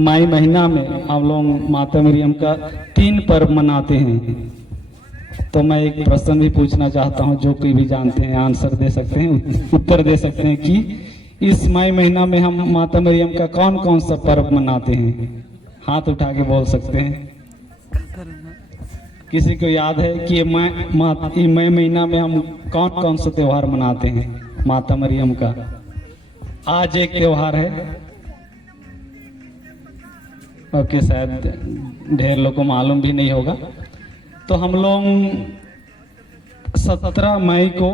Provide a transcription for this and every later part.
मई महीना में हम लोग माता मरियम का 3 पर्व मनाते हैं। तो मैं एक प्रश्न भी पूछना चाहता हूं, जो कोई भी जानते हैं आंसर दे सकते हैं, उत्तर दे सकते हैं कि इस मई महीना में हम माता मरियम का कौन कौन सा पर्व मनाते हैं? हाथ उठा के बोल सकते हैं। किसी को याद है कि ये मई महीना में हम कौन कौन सा त्योहार मनाते हैं माता मरियम का? आज एक त्योहार है, ओके, शायद ढेर लोगों को मालूम भी नहीं होगा। तो हम लोग 17 मई को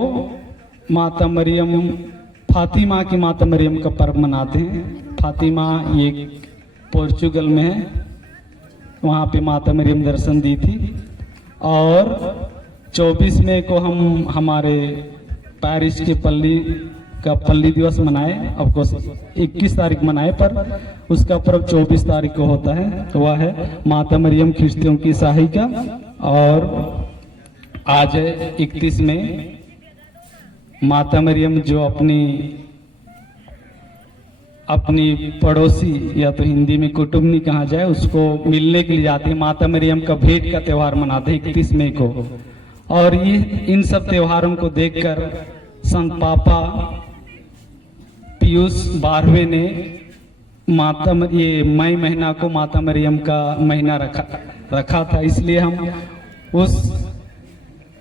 माता मरियम, फातिमा की माता मरियम का पर्व मनाते हैं। फातिमा ये पोर्चुगल में है, वहाँ पे माता मरियम दर्शन दी थी। और 24 मई को हम हमारे पेरिस के पल्ली दिवस मनाए। ऑफकोर्स 21 तारीख मनाए, पर उसका पर्व 24 तारीख को होता है। तो वह है माता मरियम ख्रिस्तियों की ईसाई का। और आज है 31 मई, माता मरियम जो अपनी पड़ोसी, या तो हिंदी में कुटुम्बनी कहा जाए, उसको मिलने के लिए जाते हैं। माता मरियम का भेंट का त्योहार मनाते हैं 31 मई को। और ये इन सब त्योहारों को देखकर संत पापा पियूस 12वें ने ये मई महीना को माता मरियम का महीना रखा था। इसलिए हम उस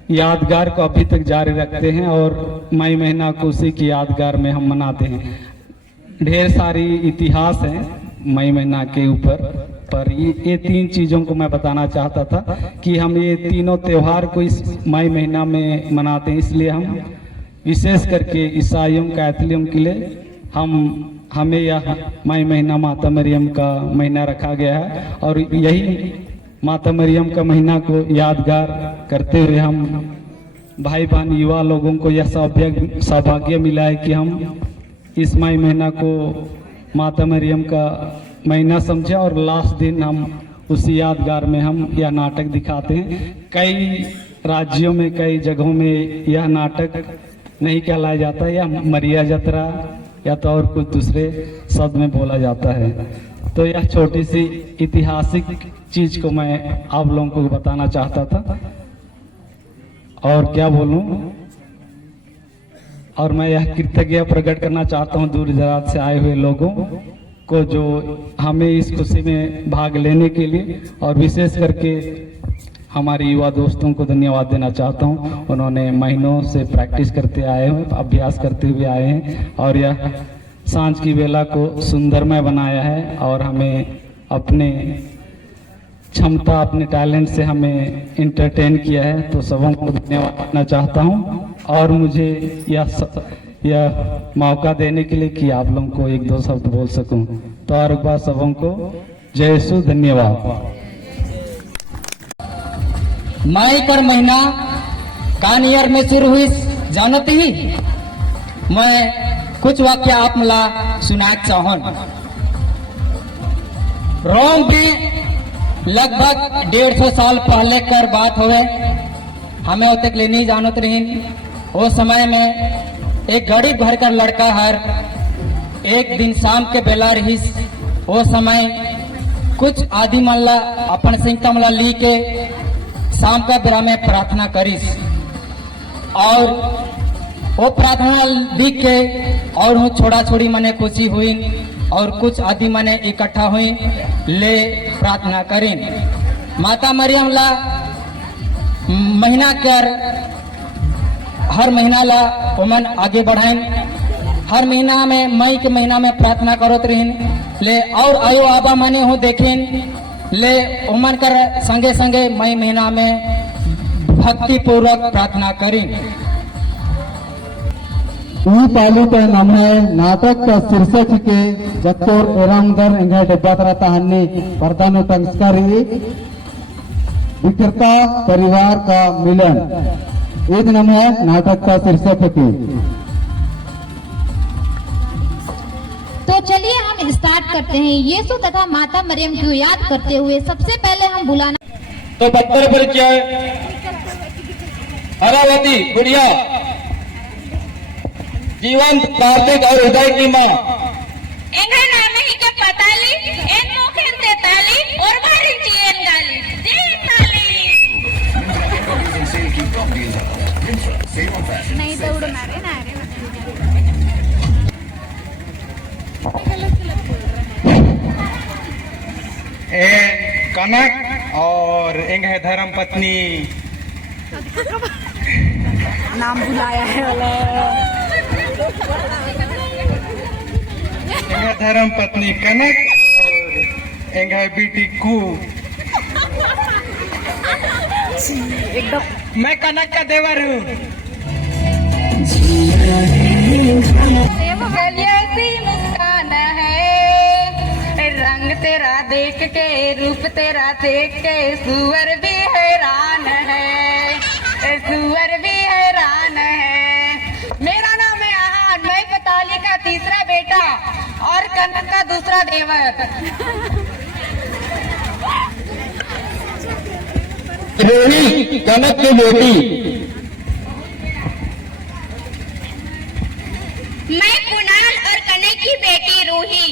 यादगार को अभी तक जारी रखते हैं और मई महीना को उसी की यादगार में हम मनाते हैं। ढेर सारी इतिहास है मई महीना के ऊपर, पर ये 3 चीज़ों को मैं बताना चाहता था कि हम ये तीनों त्योहार को इस मई महीना में मनाते हैं। इसलिए हम विशेष करके ईसाइयों कैथलिकों के लिए हमें यह मई महीना माता मरियम का महीना रखा गया है। और यही माता मरियम का महीना को यादगार करते हुए हम भाई बहन युवा लोगों को यह सौभाग्य मिला है कि हम इस मई महीना को माता मरियम का महीना समझे। और लास्ट दिन हम उसी यादगार में हम यह नाटक दिखाते हैं। कई राज्यों में, कई जगहों में यह नाटक नहीं कहलाया जाता, यह मरिया जतरा या तो और कुछ दूसरे शब्द में बोला जाता है। तो यह छोटी सी ऐतिहासिक चीज को मैं आप लोगों को बताना चाहता था। और क्या बोलूं, और मैं यह कृतज्ञता प्रकट करना चाहता हूं दूर दराज से आए हुए लोगों को, जो हमें इस खुशी में भाग लेने के लिए, और विशेष करके हमारे युवा दोस्तों को धन्यवाद देना चाहता हूं। उन्होंने महीनों से प्रैक्टिस करते आए हैं, अभ्यास करते हुए आए हैं, और यह सांझ की वेला को सुंदरमय बनाया है। और हमें अपने क्षमता, अपने टैलेंट से हमें एंटरटेन किया है। तो सबों को धन्यवाद देना चाहता हूं। और मुझे यह मौका देने के लिए कि आप लोगों को 1-2 शब्द बोल सकूं। तो और एक बार सबों को जय यीशु, धन्यवाद। मई का महीना कान ईयर में शुरू हुई जानते ही मैं कुछ वाक्य आप मला सुना चाहूँ। रोम में लगभग 150 साल पहले कर बात हुए, हमें अब तक ले नहीं जानत रही। वो समय में एक गरीब घर का लड़का हर एक दिन शाम के बेला रही। वो समय कुछ आदि मन ला अपन संगता मला ली के शाम का बेरा में प्रार्थना करिस। और वो प्रार्थना लिख के और हूँ छोड़ा छोड़ी मने खुशी हुई, और कुछ आदि मने इकट्ठा हुई ले प्रार्थना करीन। माता मरियम ला महीना कर हर महीना ला ओमन आगे बढ़ाइन। हर महीना में मई के महीना में प्रार्थना करत रहीन ले, और आयो आबा मने हो देखें ले ओमन कर संगे संगे मई महीना में भक्ति पूर्वक प्रार्थना करीन। पालित नम्हे नाटक का शीर्षक के जत्तोर एरांगदर एंगे डब्बातरता हन्नी प्रधान संस्कारी विक्रेता परिवार का मिलन, एक नम्हे नाटक का शीर्षक की। तो चलिए हम स्टार्ट करते हैं। यीशु तथा माता मरियम को याद करते हुए सबसे पहले हम बुलाना तो बत्तर परिचय हरावती गुड़िया जीवंत कार्तिक और हृदय की माँ एंगा नाम ही के पताली एन मुखे कनक और इंग है धर्म पत्नी नाम बुलाया है वाला इंग है धर्म पत्नी कनक और इंग है बेटी कू। एकदम मैं कनक का देवर हूँ। ऐसी मुस्कान है, रंग तेरा देख के, रूप तेरा देख के, सुअर भी हैरान है, सुअर भी हैरान है। मेरा नाम है आहान, मैं पताली का तीसरा बेटा और कनक का दूसरा देवर। रोही कनक की बेटी। मैं कुणाल और कनक की बेटी रूही।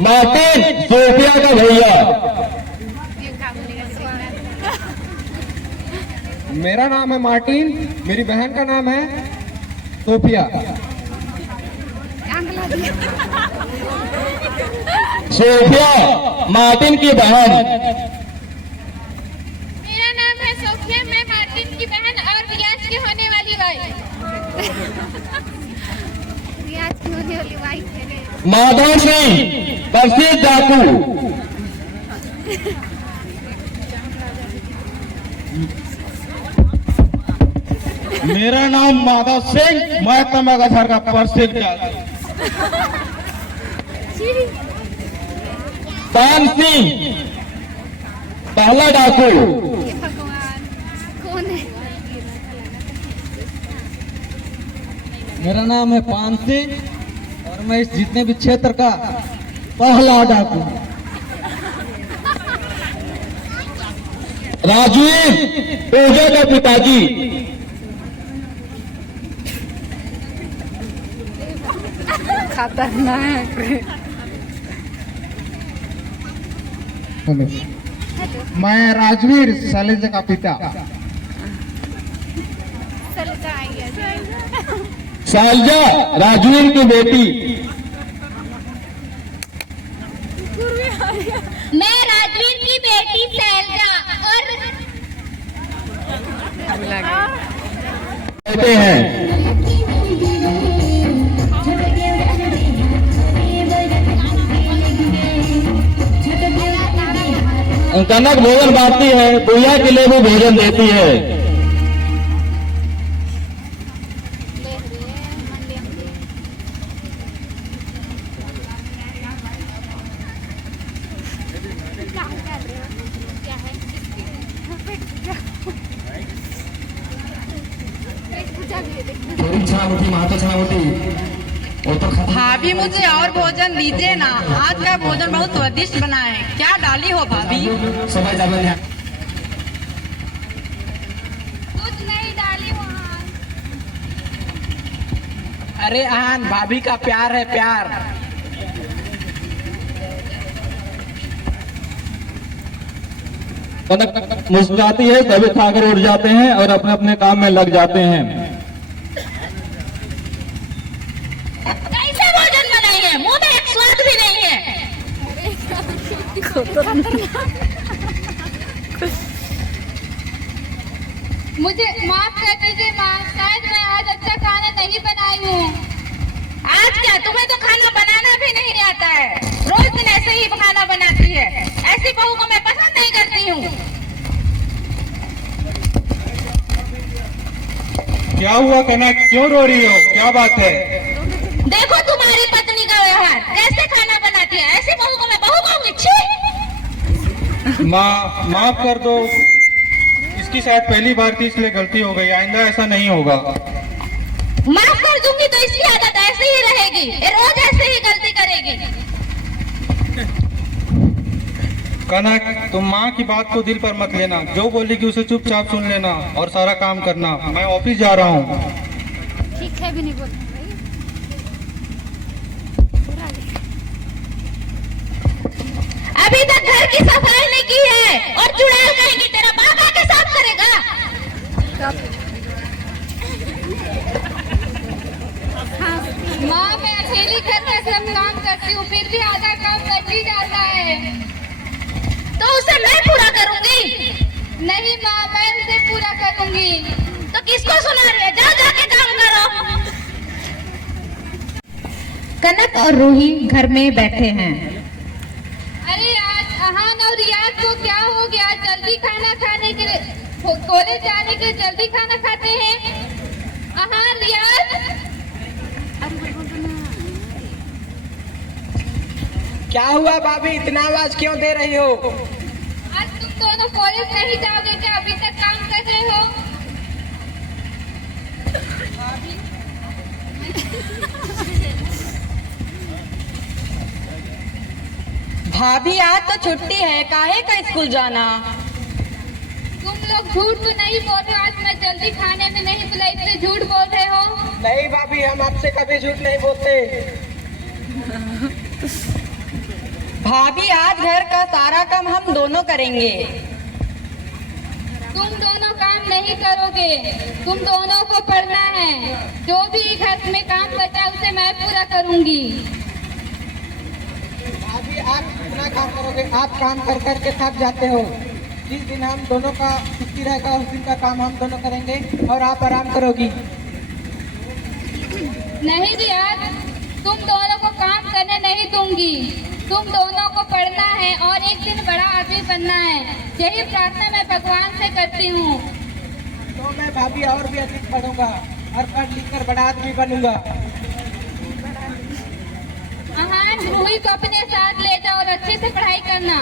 मार्टिन सोफिया का भैया। मेरा नाम है मार्टिन, मेरी बहन का नाम है सोफिया। सोफिया मार्टिन की बहन। मेरा नाम है सोफिया, मैं मार्टिन की बहन और रियाज की होने वाली वाइफ। रियाज की होने वाली वाइफ है। माधव सिंह प्रसिद्ध डाकू। मेरा नाम माधव सिंह, मैं तमगधर का प्रसिद्ध डाकू। पान सिंह पहला डाकू। भगवान कौन है? मेरा नाम है पान सिंह और मैं इस जितने भी क्षेत्र का पहला डाकू। राजीव पूजा का पिताजी। खतरनाक। मैं राजवीर शैलेंद्र का पिता। शैलजा राजवीर की बेटी। मैं राजवीर की बेटी शैलजा और कहते हैं कनक भोजन बांटती है, बुढ़िया के लिए भी भोजन देती है। भाभी मुझे और भोजन दीजिए ना, आज का भोजन बहुत स्वादिष्ट बना है। क्या डाली हो भाभी? कुछ नहीं डाली वहाँ। अरे आहान, भाभी का प्यार है प्यार। कनक मुस्कुराती है, सभी खाकर उठ जाते हैं और अपने अपने काम में लग जाते हैं। कैसे भोजन बनाई है? मुंह में एक स्वाद भी नहीं है। मुझे माफ कर दीजिए माँ, शायद मैं आज अच्छा खाना नहीं बनाई हूँ। आज क्या, तुम्हें तो खाना बनाना भी नहीं आता है। रोज दिन ऐसे ही खाना बनाती है। ऐसी बहू को मैं पसंद नहीं करती हूँ। क्या हुआ कनक, क्यों रो रही हो? क्या बात है? देखो तुम्हारी पत्नी का व्यवहार, कैसे खाना बनाती है। ऐसी बहू को मैं बहू कहूँगी? छी! माँ माफ कर दो, इसकी शायद पहली बार थी इसलिए गलती हो गई, आइंदा ऐसा नहीं होगा। माफ कर दूंगी तो इसकी आदत ऐसे ही रहेगी, ये रोज ऐसे ही गलती करेगी। कनक, तुम माँ की बात को दिल पर मत लेना, जो बोलेगी उसे चुपचाप सुन लेना और सारा काम करना। मैं ऑफिस जा रहा हूँ। ठीक है भी नहीं बोल। अभी तक घर की सफाई नहीं की है और चुड़ैल कहेंगी तेरा बाप आके साफ करेगा। हाँ। सकती हूँ, फिर भी आधा काम बच ही जाता है। तो उसे मैं पूरा करूंगी। नहीं माँ, मैं उसे पूरा करूंगी। तो किसको सुना रही है? जाओ जाके काम करो। कनक और रूही घर में बैठे हैं। अरे आज अहान और रियाज को क्या हो गया? जल्दी खाना खाने के लिए, कॉलेज जाने के लिए जल्दी खाना खाते हैं। अहान, रियाज, क्या हुआ भाभी, इतना आवाज क्यों दे रही हो? आज तुम दोनों कॉलेज नहीं जाओगे क्या? अभी तक काम कर रहे हो। भाभी आज तो छुट्टी है, काहे का स्कूल जाना? तुम लोग झूठ तो नहीं बोल रहे हो? आज मैं जल्दी खाने में नहीं बुलाई, इसलिए झूठ बोल रहे हो। नहीं भाभी, हम आपसे कभी झूठ नहीं बोलते। भाभी आज घर का सारा काम हम दोनों करेंगे। तुम दोनों काम नहीं करोगे, तुम दोनों को पढ़ना है। जो भी घर में काम बचा उसे मैं पूरा करूंगी। भाभी आप कितना काम करोगे? आप काम कर करके थक जाते हो। जिस दिन हम दोनों का छुट्टी रहेगा उस दिन का काम हम दोनों करेंगे और आप आराम करोगी। नहीं रियाज, तुम दोनों को काम करने नहीं दूंगी। तुम दोनों को पढ़ना है और एक दिन बड़ा आदमी बनना है। यही प्रार्थना मैं भगवान से करती हूँ। तो मैं भाभी और भी अधिक पढ़ूंगा और पढ़ लिख कर बड़ा आदमी बनूंगा। अहान, रूही को अपने साथ ले जाओ और अच्छे से पढ़ाई करना।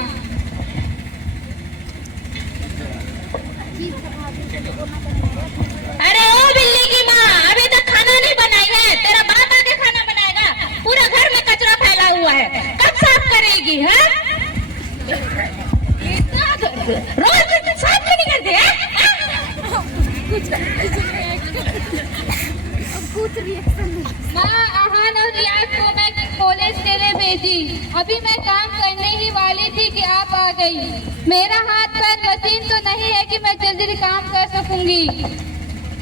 अरे ओ बिल्ली की माँ, अभी तक खाना नहीं बनाई है। तेरा बाप आके खाना बनाएगा। पूरा घर में कचरा फैला हुआ है, कब साफ करेगी? है रोज साफ नहीं करती है? माँ, अहान और रियाज को मैं कॉलेज के लिए भेजी। अभी मैं काम करने ही वाली थी कि आप आ गई। मेरा हाथ पैर मशीन तो नहीं है कि मैं जल्दी काम कर सकूंगी।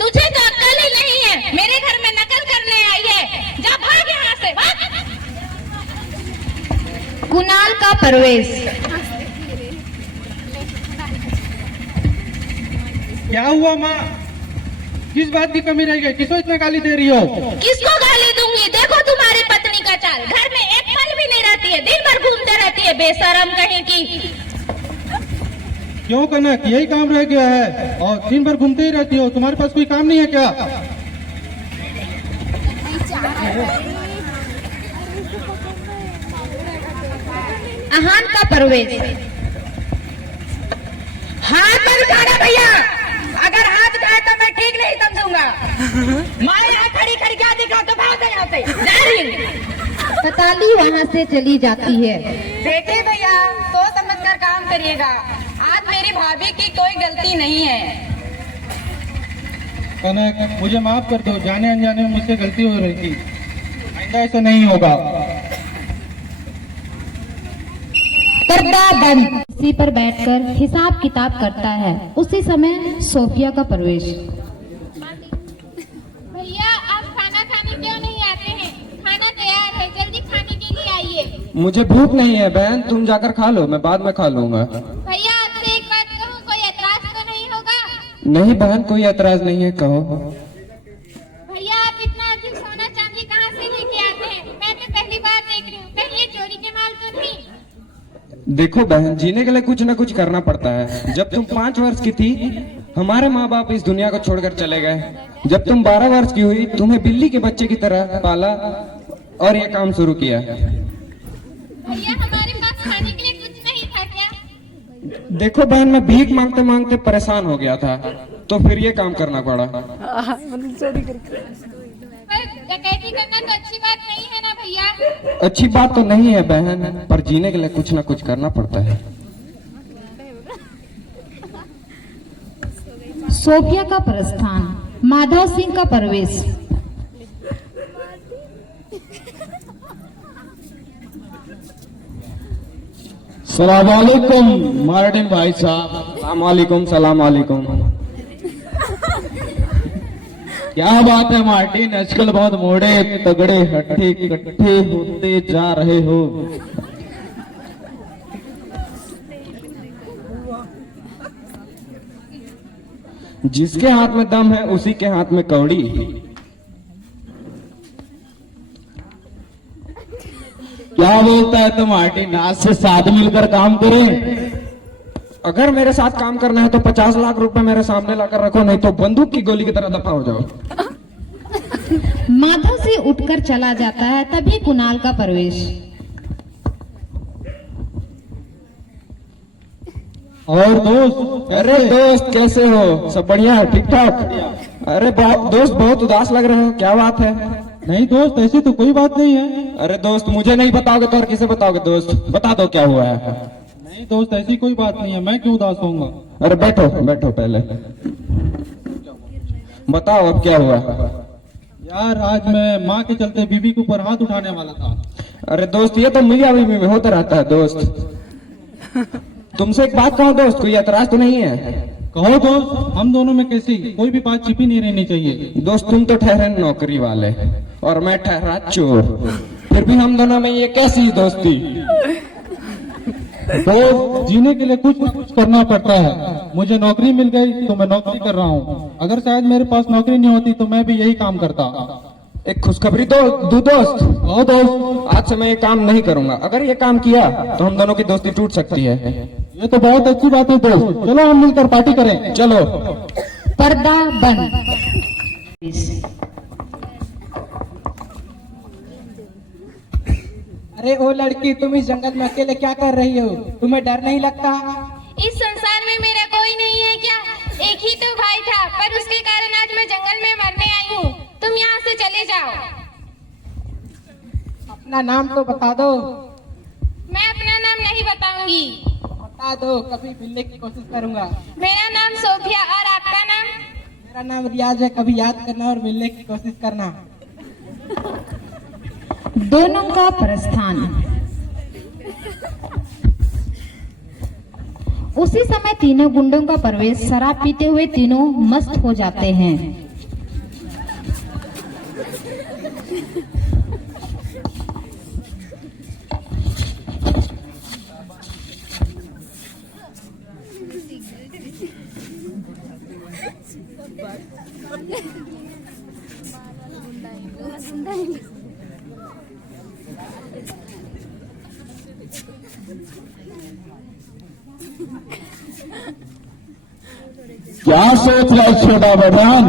तुझे तो अक्ल ही नहीं है। मेरे घर में नकल करने आई है। जा भाग यहाँ से, भाग। कुणाल का प्रवेश। क्या हुआ माँ? किस बात की कमी रह गई? किसको इतना गाली दे रही हो? किसको गाली दूंगी? देखो तुम्हारी पत्नी का चाल, घर में एक पल भी नहीं रहती है, दिन भर घूमते रहती है, बेशरम कहीं की। क्यों कनक, यही काम रह गया है और दिन भर घूमते ही रहती हो? तुम्हारे पास कोई काम नहीं है क्या? अहान का प्रवेश। हाथ मत उठाना भैया, अगर हाथ उठाए तो मैं ठीक नहीं समझूंगा। मैं यहाँ खड़ी खड़ी क्या दिखा तो भाग यहाँ से, जा रही। पताली वहाँ से चली जाती है। देखिए भैया, तो समझकर काम करिएगा। आज मेरी भाभी की कोई गलती नहीं है। कनक, मुझे माफ कर दो, जाने अनजाने में मुझसे गलती हो रही थी। आइंदा ऐसा नहीं होगा। पर्दा बंद। कुर्सी पर बैठकर हिसाब किताब करता है। उसी समय सोफिया का प्रवेश। भैया, आप खाना खाने क्यों नहीं आते हैं? खाना तैयार है, जल्दी खाने के लिए आइए। मुझे भूख नहीं है बहन, तुम जाकर खा लो, मैं बाद में खा लूंगा। भैया, आपसे एक बात कहूँ, कोई एतराज तो नहीं होगा? नहीं बहन, कोई एतराज नहीं है, कहो। भैया, आप इतना अधिक सोना चांदी कहाँ से लेके आते हैं? मैं तो पहली बार देख रही हूँ। कहीं ये चोरी के माल तो नहीं? देखो बहन, जीने के लिए कुछ न कुछ करना पड़ता है। जब तुम 5 वर्ष की थी, हमारे माँ बाप इस दुनिया को छोड़कर चले गए। जब तुम 12 वर्ष की हुई, तुम्हें बिल्ली के बच्चे की तरह पाला और ये काम शुरू किया। भैया, हमारे पास खाने के लिए कुछ नहीं था क्या? देखो बहन, मैं भीख मांगते मांगते परेशान हो गया था, तो फिर ये काम करना पड़ा। पर डकैती करना तो अच्छी बात नहीं है ना भैया? अच्छी बात तो नहीं है बहन, पर जीने के लिए कुछ न कुछ करना पड़ता है। सोफिया का प्रस्थान। माधव सिंह का प्रवेश। सलाम वालेकुम मार्टिन भाई साहब। सलाम वालेकुम, सलाम वालेकुम। क्या बात है मार्टिन, आजकल बहुत मोड़े तगड़े हट्टे कट्ठे होते जा रहे हो। जिसके हाथ में दम है उसी के हाथ में कौड़ी। क्या बोलता है तो मार्टिन, आज से साथ मिलकर काम करें? अगर मेरे साथ काम करना है तो 50 लाख रुपए मेरे सामने लाकर रखो, नहीं तो बंदूक की गोली की तरह दफा हो जाओ। माधव से उठकर चला जाता है, तभी कुणाल का प्रवेश। और दोस्त, अरे दोस्त कैसे हो? सब बढ़िया है? ठीक ठाक? अरे दोस्त बहुत उदास लग रहे हो, क्या बात है? नहीं दोस्त, ऐसी तो कोई बात नहीं है। अरे दोस्त मुझे नहीं बताओगे तो और किसे बताओगे? दोस्त बता दो क्या हुआ है। नहीं दोस्त, ऐसी कोई बात नहीं है, मैं क्यों उदास होऊंगा। अरे बैठो बैठो, पहले बताओ अब क्या हुआ। यार आज मैं माँ के चलते बीबी के ऊपर हाथ उठाने वाला था। अरे दोस्त ये तो मियां बीवी में होता रहता है दोस्त। तुमसे एक बात कहूं दोस्त, कोई ऐतराज तो नहीं है? कहो दोस्त, हम दोनों में कैसी कोई भी बात छिपी नहीं रहनी चाहिए। दोस्त तुम तो ठहरे नौकरी वाले और मैं ठहरा चोर, फिर भी हम दोनों में ये कैसी दोस्ती? तो जीने के लिए कुछ करना पड़ता है। मुझे नौकरी मिल गई तो मैं नौकरी कर रहा हूँ। अगर शायद मेरे पास नौकरी नहीं होती तो मैं भी यही काम करता। एक खुशखबरी तो दो दोस्त। ओ दोस्त, आज से मैं ये काम नहीं करूंगा। अगर ये काम किया तो हम दोनों की दोस्ती टूट सकती है। ये तो बहुत अच्छी बात है दोस्त, चलो हम मिलकर पार्टी करें। चलो। पर्दा बंद। अरे ओ लड़की, तुम इस जंगल में अकेले क्या कर रही हो? तुम्हें डर नहीं लगता? इस संसार में मेरा कोई नहीं है क्या? एक ही तो भाई था, पर उसके कारण आज मैं जंगल में मरने आई हूँ। तुम यहाँ से चले जाओ। अपना नाम तो बता दो। मैं अपना नाम नहीं बताऊंगी। बता दो, कभी मिलने की कोशिश करूंगा। मेरा नाम सोफिया, और आपका नाम? मेरा नाम रियाज है, कभी याद करना और मिलने की कोशिश करना। दोनों का प्रस्थान। उसी समय तीनों गुंडों का प्रवेश। शराब पीते हुए तीनों मस्त हो जाते हैं। क्या सोच रहा है छोटा बड़ान,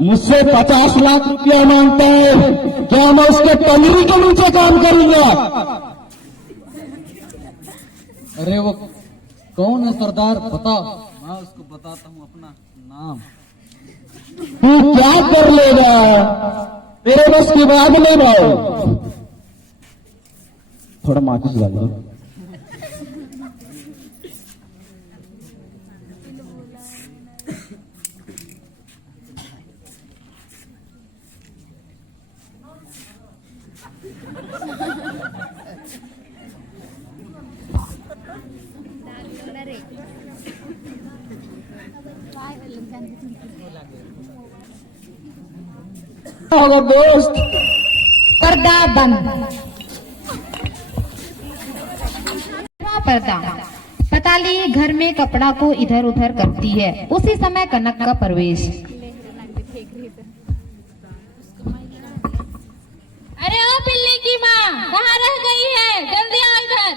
मुझसे 50 लाख रुपया मांगता है, क्या मैं उसके पंजरी के नीचे काम करूंगा? अरे वो कौन है सरदार, बता। मैं उसको बताता हूँ अपना नाम। तू क्या कर लेगा, तेरे बस की बात नहीं भाई। थोड़ा माचिस डाल दो। दोस्त, पर्दा बंद। पर्दा। पताली घर में कपड़ा को इधर उधर करती है। उसी समय कनक का प्रवेश। अरे ओ पिल्ली की माँ, कहाँ रह गई है? जल्दी आओ इधर।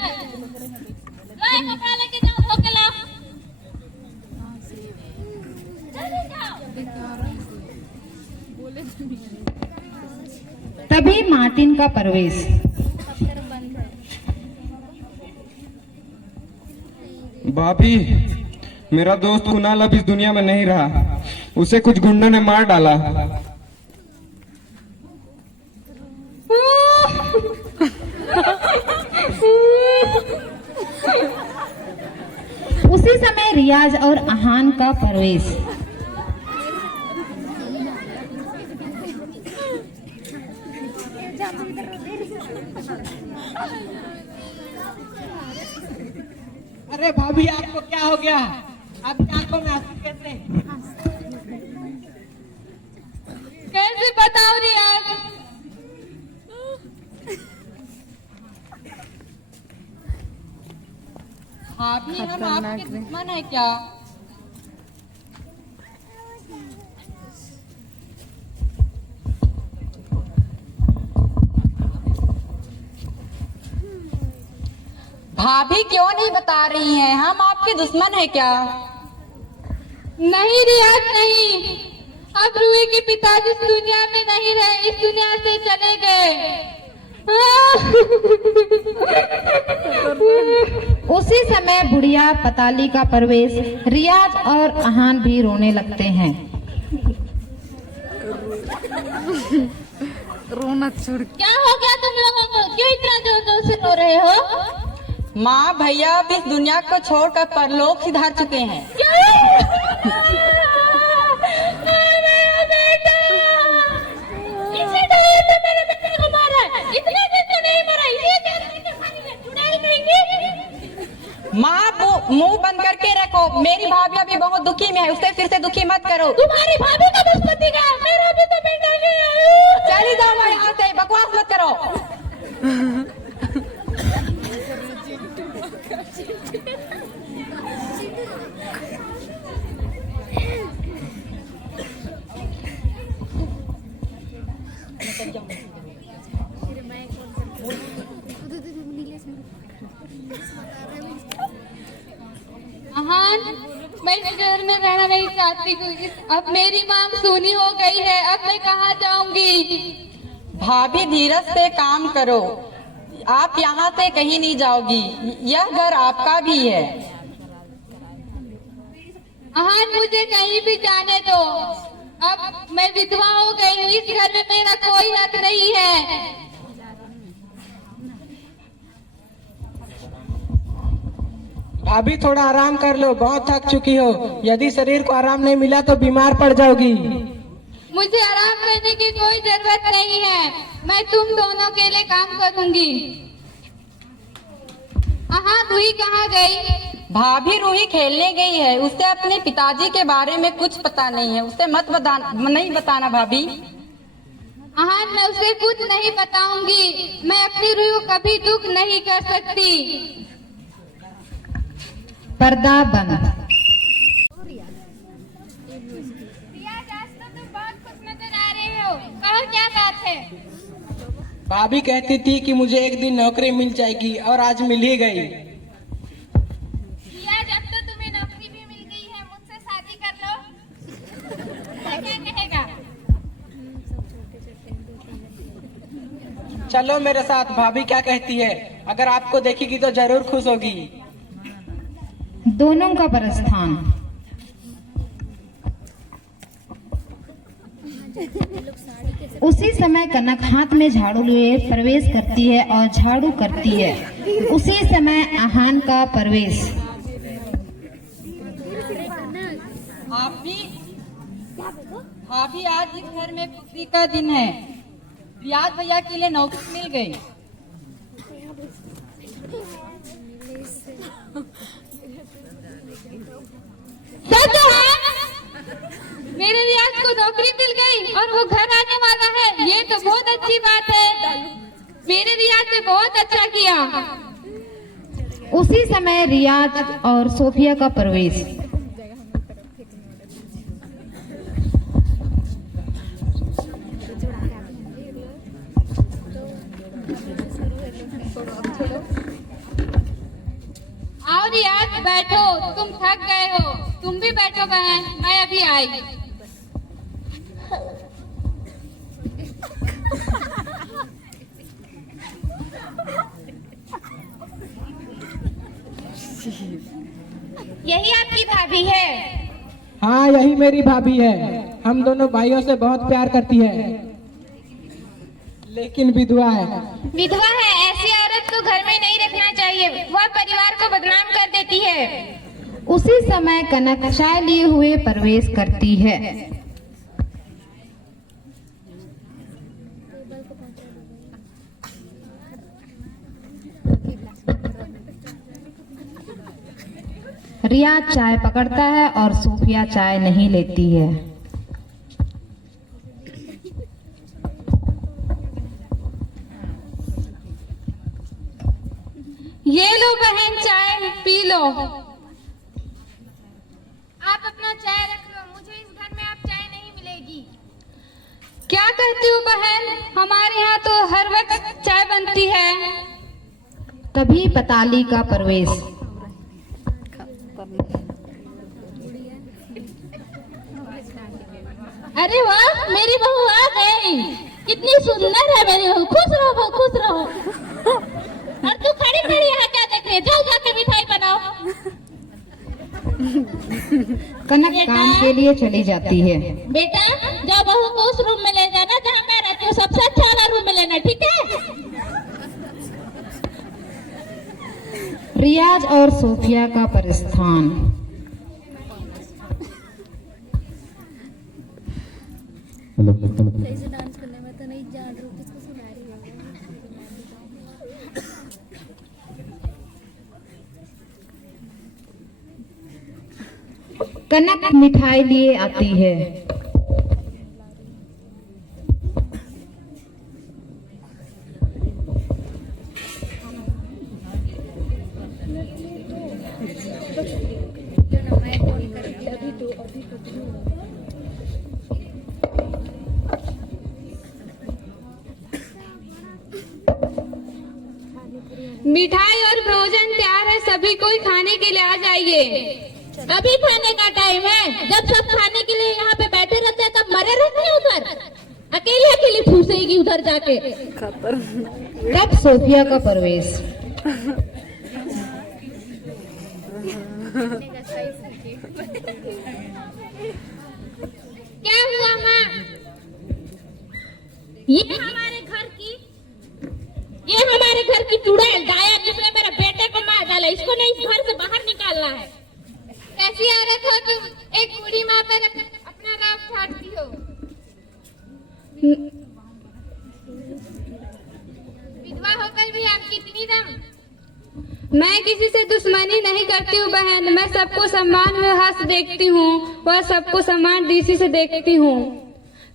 लो ये कपड़ा लेके जाओ, धो के लाओ। जल्दी जाओ। तभी मार्टिन का प्रवेश। भाभी, मेरा दोस्त कुणाल अब इस दुनिया में नहीं रहा, उसे कुछ गुंडों ने मार डाला। उसी समय रियाज और अहान का प्रवेश। अरे भाभी, आपको क्या हो गया? आपकी आंखों में आंसू कैसे? आओ रियाज। भाभी हम आपके दुश्मन है क्या? भाभी क्यों नहीं बता रही हैं? हम आपके दुश्मन है क्या? नहीं रियाज नहीं, अब रूही के पिताजी इस दुनिया में नहीं रहे, इस दुनिया से चले गए। उसी समय बुढ़िया पताली का प्रवेश रियाज और अहान भी रोने लगते हैं। रोना छोड़। क्या हो गया तुम लोगों को, क्यों इतना जोर जोर से रो रहे हो? माँ भैया अब इस दुनिया को छोड़कर परलोक सिधार चुके हैं। माँ मुंह बंद करके रखो, मेरी भाभी अभी बहुत दुखी में है, उसे फिर से दुखी मत करो। तुम्हारी भाभी का दुश्मनी का मेरा भी तो बेटा नहीं है। चली जाओ मैं यहाँ से, बकवास मत करो। अहान, मैं इस घर में रहना नहीं चाहती हूँ। अब मेरी मांग सुनी हो गई है, अब मैं कहाँ जाऊंगी? भाभी धीरज से काम करो, आप यहाँ से कहीं नहीं जाओगी, यह घर आपका भी है। अहान, मुझे कहीं भी जाने दो, अब मैं विधवा हो गई हूँ, इस घर में मेरा कोई हक नहीं है। भाभी थोड़ा आराम कर लो, बहुत थक चुकी हो, यदि शरीर को आराम नहीं मिला तो बीमार पड़ जाओगी। मुझे आराम करने की कोई जरूरत नहीं है, मैं तुम दोनों के लिए काम करूंगी। हाँ, रूही कहाँ गई? भाभी रूही खेलने गई है, उसे अपने पिताजी के बारे में कुछ पता नहीं है, उसे मत नहीं बताना भाभी। हाँ, मैं उसे कुछ नहीं बताऊंगी, मैं अपनी रूही को कभी दुख नहीं कर सकती। पर्दा बंद। रियाज, आज तो तुम बहुत खुश नजर आ रहे हो, कहो क्या बात है? भाभी कहती थी कि मुझे एक दिन नौकरी मिल जाएगी और आज मिल ही गई। रियाज, अब तो तुम्हें नौकरी भी मिल गई है, मुझसे शादी कर लो। क्या कहेगा? चलो मेरे साथ, भाभी क्या कहती है, अगर आपको देखेगी तो जरूर खुश होगी। दोनों का प्रस्थान। उसी समय कनक हाथ में झाड़ू लिए प्रवेश करती है और झाड़ू करती है। उसी समय आहान का प्रवेश। भाभी आज इस घर में खुशी का दिन है, रियाज भैया के लिए नौकरी मिल गई। सच है, मेरे रियाज को नौकरी मिल गई और वो घर आने वाला है, ये तो बहुत अच्छी बात है। मेरे रियाज ने बहुत अच्छा किया। उसी समय रियाज और सोफिया का प्रवेश। आओ रियाज, बैठो, तुम थक गए हो, तुम भी बैठो बहन, मैं अभी आई। यही आपकी भाभी है? हाँ, यही मेरी भाभी है, हम दोनों भाइयों से बहुत प्यार करती है, लेकिन विधवा है। विधवा है, ऐसी औरत को घर में नहीं रखना चाहिए, वह परिवार को बदनाम कर देती है। उसी समय कनक चाय लिए हुए प्रवेश करती है। रियाज चाय पकड़ता है और सोफिया चाय नहीं लेती है। ये लो बहन चाय पी लो। आप अपना चाय रख लो, मुझे इस घर में अब चाय नहीं मिलेगी। क्या कहती हो बहन, हमारे यहाँ तो हर वक्त चाय बनती है। तभी पताली का प्रवेश। अरे वाह, मेरी बहू आ गई। कितनी सुंदर है मेरी बहू। खुश रहो बहू, खुश रहो। और तू खड़ी खड़ी यहाँ क्या देख रही है? जाओ जाके मिठाई बनाओ। कनक काम के लिए चली जाती है। बेटा जाओ बहू को उस रूम में ले जाना जहाँ मैं रहती हूँ, सबसे अच्छा वाला रूम में लेना, ठीक है? रियाज और सोफिया का प्रस्थान। कनक मिठाई लिए आती है। मिठाई और भोजन तैयार है, सभी कोई खाने के लिए आ जाइए। अभी खाने का टाइम है। जब सब खाने के लिए यहाँ पे बैठे रहते हैं तब मरे रहते हैं उधर, अकेले अकेले ठूसेगी उधर जाके। तब सोफिया का प्रवेश। क्या हुआ माँ? ये हमारे घर की चुड़ैल डायन, जिसने मेरे बेटे को मार डाला, इसको नहीं इस घर से बाहर निकालना है। कैसी औरत हो तुम, एक बूढ़ी माँ पर अपना राग छाड़ती हो। विधवा होकर भी आपकी इतनी दम। मैं किसी से दुश्मनी नहीं करती हूँ बहन, मैं सबको सम्मान में हंस देखती हूँ, वह सबको सम्मान दृष्टि से देखती हूँ।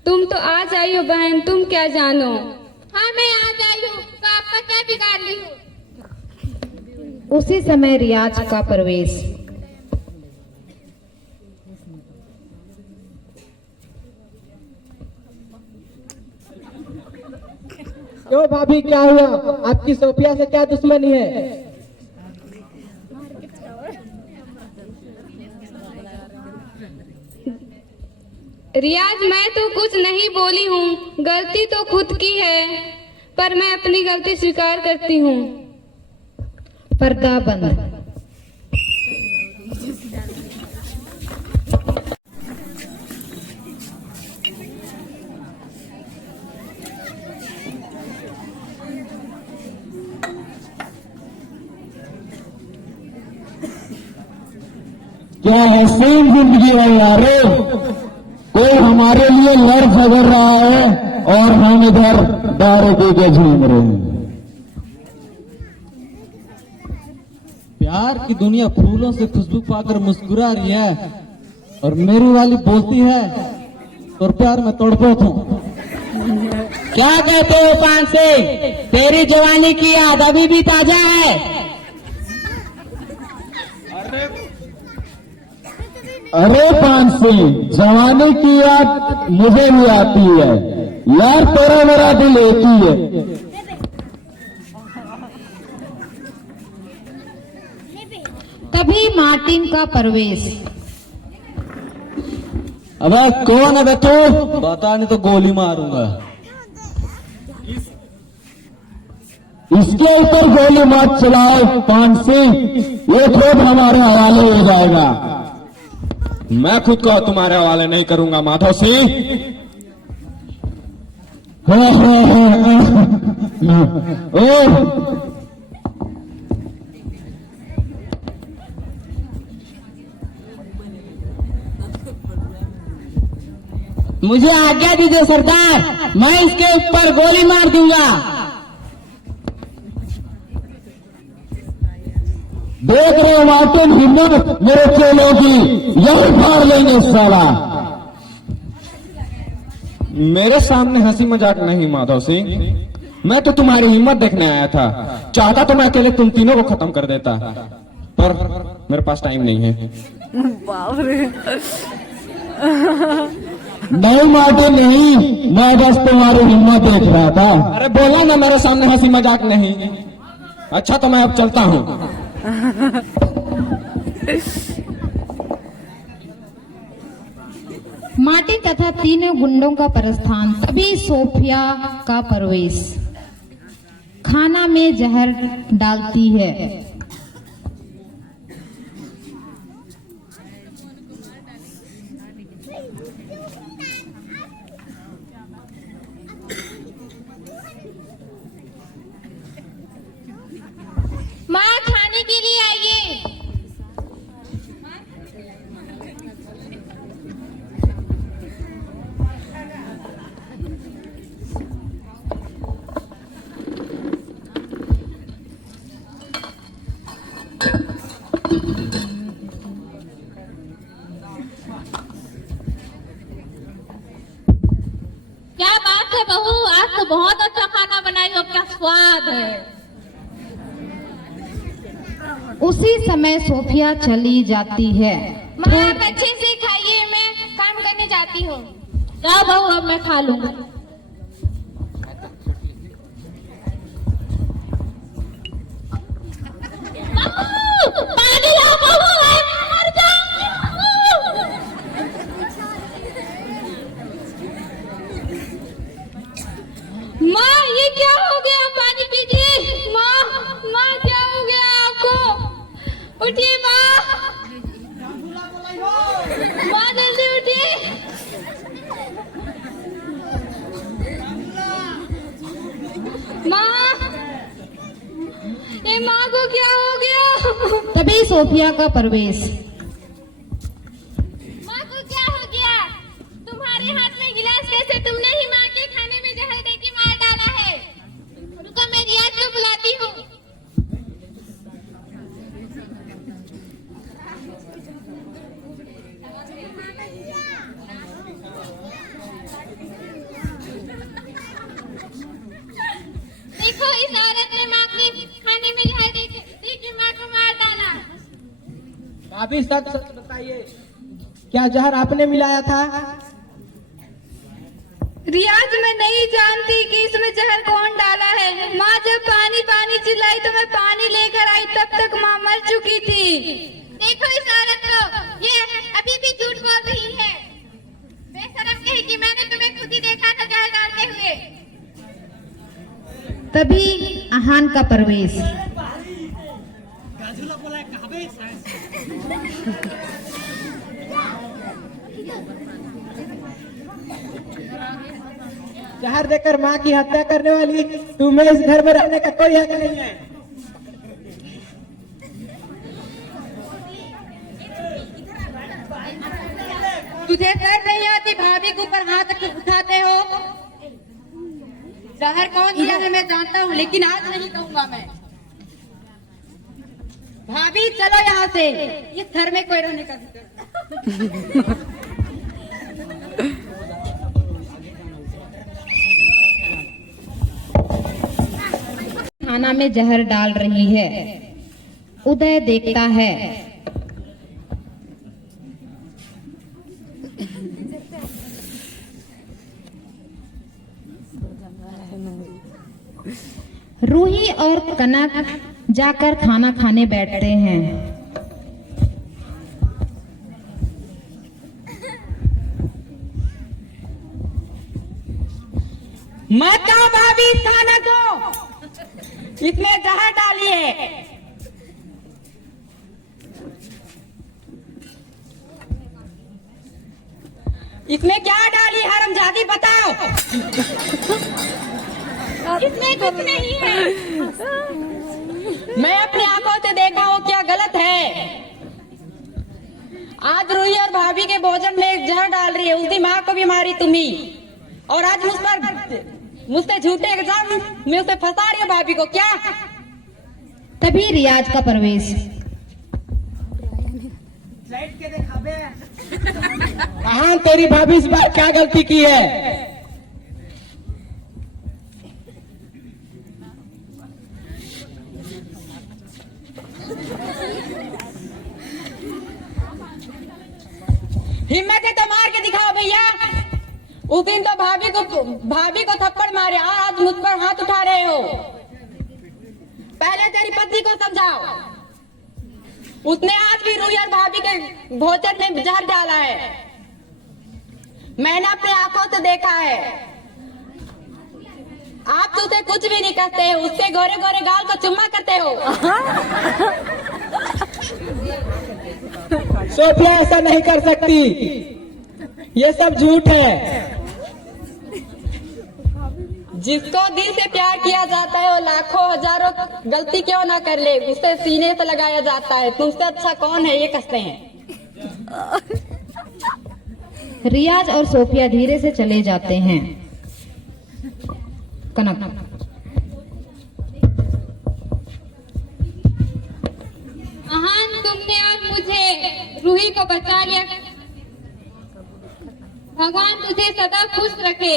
तुम तो आ जाइयो बहन, तुम क्या जानो। हाँ मैं आ जाइयो, तो आपका क्या बिगाड़ ली हूँ। उसी समय रियाज का प्रवेश। क्यों भाभी, क्या हुआ? आपकी सोफिया से क्या दुश्मनी है? रियाज मैं तो कुछ नहीं बोली हूँ, गलती तो खुद की है, पर मैं अपनी गलती स्वीकार करती हूँ। पर्दा बंद। क्या हसीन जिंदगी है यारो। कोई हमारे लिए लड़ झगड़ रहा है और हम इधर दारू पी के झूम रहे हैं। प्यार की दुनिया फूलों से खुशबू पाकर मुस्कुरा रही है और मेरी वाली बोलती है और प्यार में तड़पोत हूँ। क्या कहते हो पान से? तेरी जवानी की याद अभी भी ताजा है। अरे पांसी, जवानी की याद मुझे भी आती है यार, तेरा मेरा दिल एक ही है। तभी मार्टिन का प्रवेश। अबे कौन है बे तू? बता नहीं तो गोली मारूंगा। इसके ऊपर गोली मत चलाओ पांसी, ये खुद हमारे हवाले हो जाएगा। मैं खुद को तुम्हारे हवाले नहीं करूंगा माधव सिंह। मुझे आज्ञा दीजिए सरदार, मैं इसके ऊपर गोली मार दूंगा। देख रहे हो मार्टिन, हिम्मत मेरे चेलों की, यही फाड़ लेंगे साला। मेरे सामने हंसी मजाक नहीं माधव सिंह। मैं तो तुम्हारी हिम्मत देखने आया था। चाहता तो मैं अकेले तुम तीनों को खत्म कर देता, पर मेरे पास टाइम नहीं है। बाप रे। नहीं मार्टिन नहीं, मैं बस तुम्हारी हिम्मत देख रहा था। अरे बोला ना मेरे सामने हंसी मजाक नहीं। अच्छा तो मैं अब चलता हूँ। मार्टिन तथा तीनों गुंडों का प्रस्थान। तभी सोफिया का प्रवेश। खाना में जहर डालती है। माँ खाने के लिए आइए। क्या बात है बहू, आज तो बहुत अच्छा खाना बनाई हो, क्या स्वाद है। उसी समय सोफिया चली जाती है। माँ आप अच्छे से खाइए, मैं काम करने जाती हूँ। जाओ बहू, अब मैं खा लूंगा। पानी लाओ बहू, मैं मर जाऊंगी। माँ ये क्या हो गया, पानी पीजिए। माँ क्या हो गया आपको? उठिए माँ, जल्दी उठिए। माँ, ये माँ को क्या हो गया? तभी सोफिया का प्रवेश। माँ को क्या हो गया? तुम्हारे हाथ में गिलास कैसे? तुमने ही माँ के खाने में जहर देके मार डाला है। रुको, मैं रियाज को बुलाती हूँ। देखो, इस औरत ने माँ के खाने में जहर देके माँ को मार डाला। भाभी सच सच बताइए, क्या जहर आपने मिलाया था? रियाज मैं नहीं जानती कि इसमें जहर कौन डाला है। माँ जब पानी पानी चिल्लाई तो मैं पानी लेकर आई, तब तक माँ मर चुकी थी। देखो इस औरत को, ये अभी भी झूठ बोल रही है। बेशरम कही कि मैंने तुम्हें खुद ही देखा था जहर डालते हुए। तभी आहान का प्रवेश। जहर देकर माँ की हत्या करने वाली तुम्हें इस घर में रहने का कोई हक नहीं है। तुझे शर्म नहीं आती भाभी के ऊपर हाथ उठाते हो? जहर कौन दिया है मैं जानता हूँ, लेकिन आज नहीं कहूँगा मैं। भाभी चलो यहाँ से, इस घर में कोई रहने का खाना में जहर डाल रही है। उदय देखता है। रूही और कनक जाकर खाना खाने बैठते हैं। मत खाओ भाभी इस खाना को, इसमें जहर डाली है। इसमें क्या डाली हरामजादी, बताओ। इसमें कुछ नहीं है। मैं अपनी आंखों से देखा हूँ, क्या गलत है। आज रूही और भाभी के भोजन में जहर डाल रही है। उस दिन माँ को भी मारी तुम्ही, और आज मुझसे झूठे इल्जाम में उसे फंसा रही है भाभी को, क्या? तभी रियाज का प्रवेश। हाँ, तेरी भाभी इस बार क्या गलती की है? हिम्मत है तो मार के दिखाओ भैया। उस दिन तो भाभी को थप्पड़ मारे, आज मुझ पर हाथ उठा रहे हो। पहले तेरी पत्नी को समझाओ, उसने आज भी रूही और भाभी के भोजन में जहर डाला है। मैंने अपने आंखों से देखा है। आप तो उसे कुछ भी नहीं कहते हो, उसके गोरे गोरे गाल को चुम्मा करते हो। सोफिया ऐसा नहीं कर सकती, ये सब झूठ है। जिसको दिल से प्यार किया जाता है वो लाखों हजारों गलती क्यों ना कर ले, उसे सीने से लगाया जाता है। तुमसे अच्छा कौन है ये कहते हैं। रियाज और सोफिया धीरे से चले जाते हैं। कनक अहान, तुमने आज मुझे रूही को बचा लिया। भगवान तुझे सदा खुश रखे।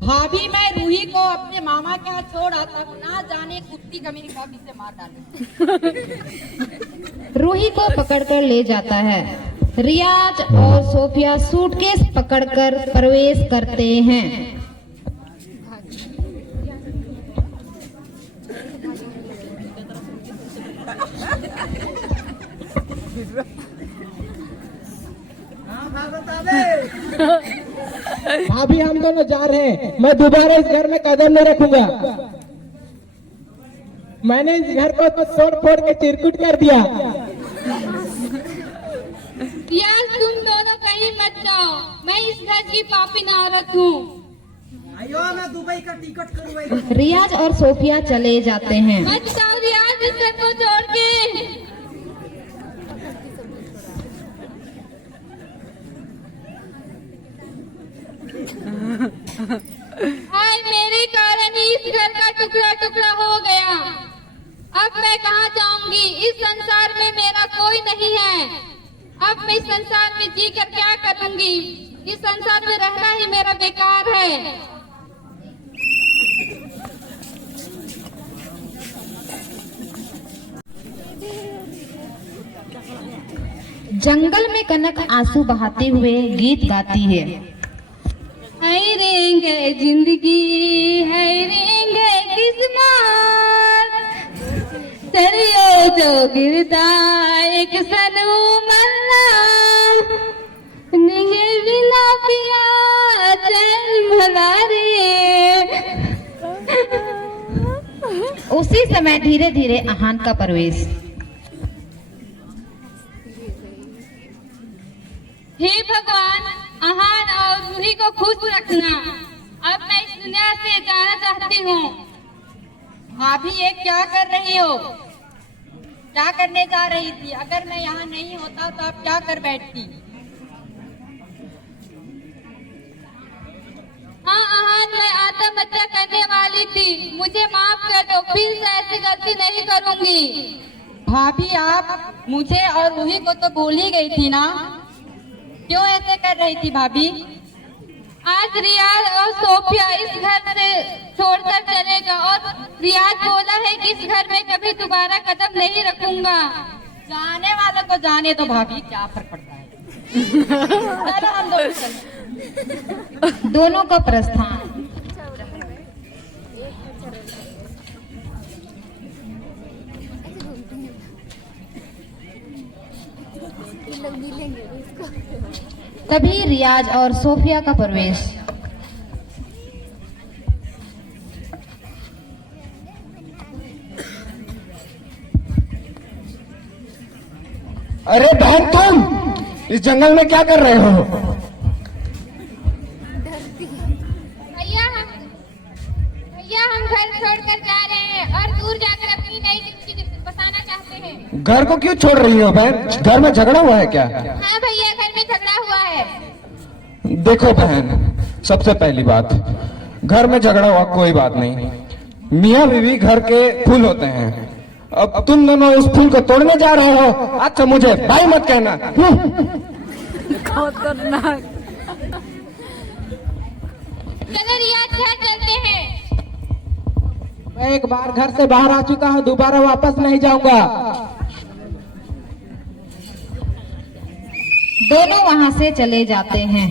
भाभी, मैं रूही को अपने मामा के यहाँ छोड़ आता हूँ, ना जाने कुत्ती का मेरी भाभी से मार डाले। रूही को पकड़कर ले जाता है। रियाज और सोफिया सूटकेस पकड़कर प्रवेश करते हैं। भाभी, हम दोनों जा रहे हैं। मैं दोबारा इस घर में कदम नहीं रखूंगा। मैंने इस घर को तोड़ फोड़ के चिरकुट कर दिया। रियाज, तुम दोनों कहीं मत जाओ। मैं इस घर की पापिन औरत हूँ। मैं दुबई का टिकट करवाई। रियाज और सोफिया चले जाते हैं। मत जाओ रियाज, इस घर को छोड़ के। हाय, मेरे कारण ही इस घर का टुकड़ा टुकड़ा हो गया। अब मैं कहाँ जाऊंगी? इस संसार में मेरा कोई नहीं है। अब मैं इस संसार में जी कर क्या करूंगी? इस संसार में रहना ही मेरा बेकार है। जंगल में कनक आंसू बहाते हुए गीत गाती है। है रेंगे जिंदगी, है रेंगे किस्मत, चलियो जो गिरता एक सनू मल्ला, निगे बिना पिया चैन भला रे। उसी समय धीरे धीरे आहान का प्रवेश। हे भगवान, आहान और रूही को खुश रखना। अब मैं इस दुनिया से जाना चाहती हूँ। भाभी, ये क्या कर रही हो? क्या करने जा रही थी? अगर मैं यहाँ नहीं होता तो आप क्या कर बैठती? हाँ आहान, मैं आत्महत्या करने वाली थी। मुझे माफ कर दो, फिर से ऐसी गलती नहीं करूँगी। भाभी, आप मुझे और रूही को तो भूल ही गई थी ना? क्यों ऐसे कर रही थी भाभी? आज रियाज और सोफिया इस घर से छोड़कर चलेगा और रियाज बोला है कि इस घर में कभी दोबारा कदम नहीं रखूंगा। जाने वालों को जाने तो भाभी, क्या फर्क पड़ता है। चलो हम दोनों चलते। दोनों का प्रस्थान। तभी रियाज और सोफिया का प्रवेश। अरे बहन, तुम इस जंगल में क्या कर रहे हो? भैया हम घर छोड़कर जा रहे हैं और दूर जाकर अपनी नई जिंदगी बसाना चाहते हैं। घर को क्यों छोड़ रही हो बहन? घर में झगड़ा हुआ है क्या? हाँ भैया, घर में झगड़ा हुआ है। देखो बहन, सबसे पहली बात, घर में झगड़ा हुआ कोई बात नहीं। मियाँ बीवी घर के फूल होते हैं। अब तुम दोनों उस फूल को तोड़ने जा रहे हो। अच्छा, मुझे भाई मत कहना। चलो रियाज घर चलते हैं। मैं एक बार घर से बाहर आ चुका हूँ, दोबारा वापस नहीं जाऊंगा। दोनों वहां से चले जाते हैं।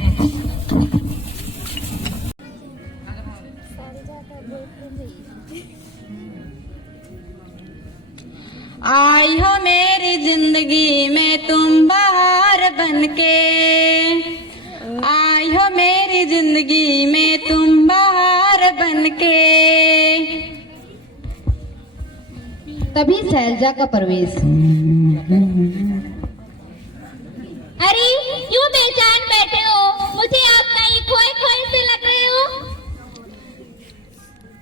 आई हो मेरी जिंदगी में तुम बहार बनके, आई हो मेरी जिंदगी में तुम बहार बनके। तभी शैलजा का प्रवेश। अरे क्यों बेजान बैठे हो? मुझे आप कहीं खोए खोए से लग रहे हो।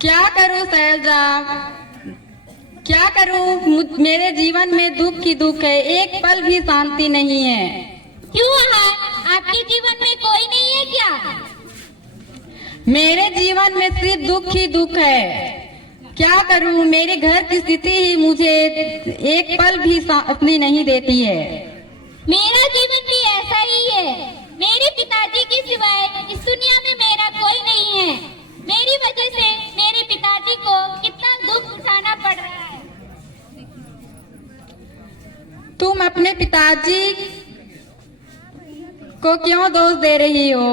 क्या करूं शैलजा, क्या करूं? मेरे जीवन में दुख ही दुख है, एक पल भी शांति नहीं है। क्यों है? आपके जीवन में कोई नहीं है क्या? मेरे जीवन में सिर्फ दुख ही दुख है। क्या करूं? मेरे घर की स्थिति ही मुझे एक पल भी शांति नहीं देती है। मेरा जीवन भी ऐसा ही है। मेरे पिताजी के सिवाय इस दुनिया में मेरा कोई नहीं है। मेरी वजह से मेरे पिताजी को कितना दुख उठाना पड़ रहा है। तुम अपने पिताजी को क्यों दोष दे रही हो?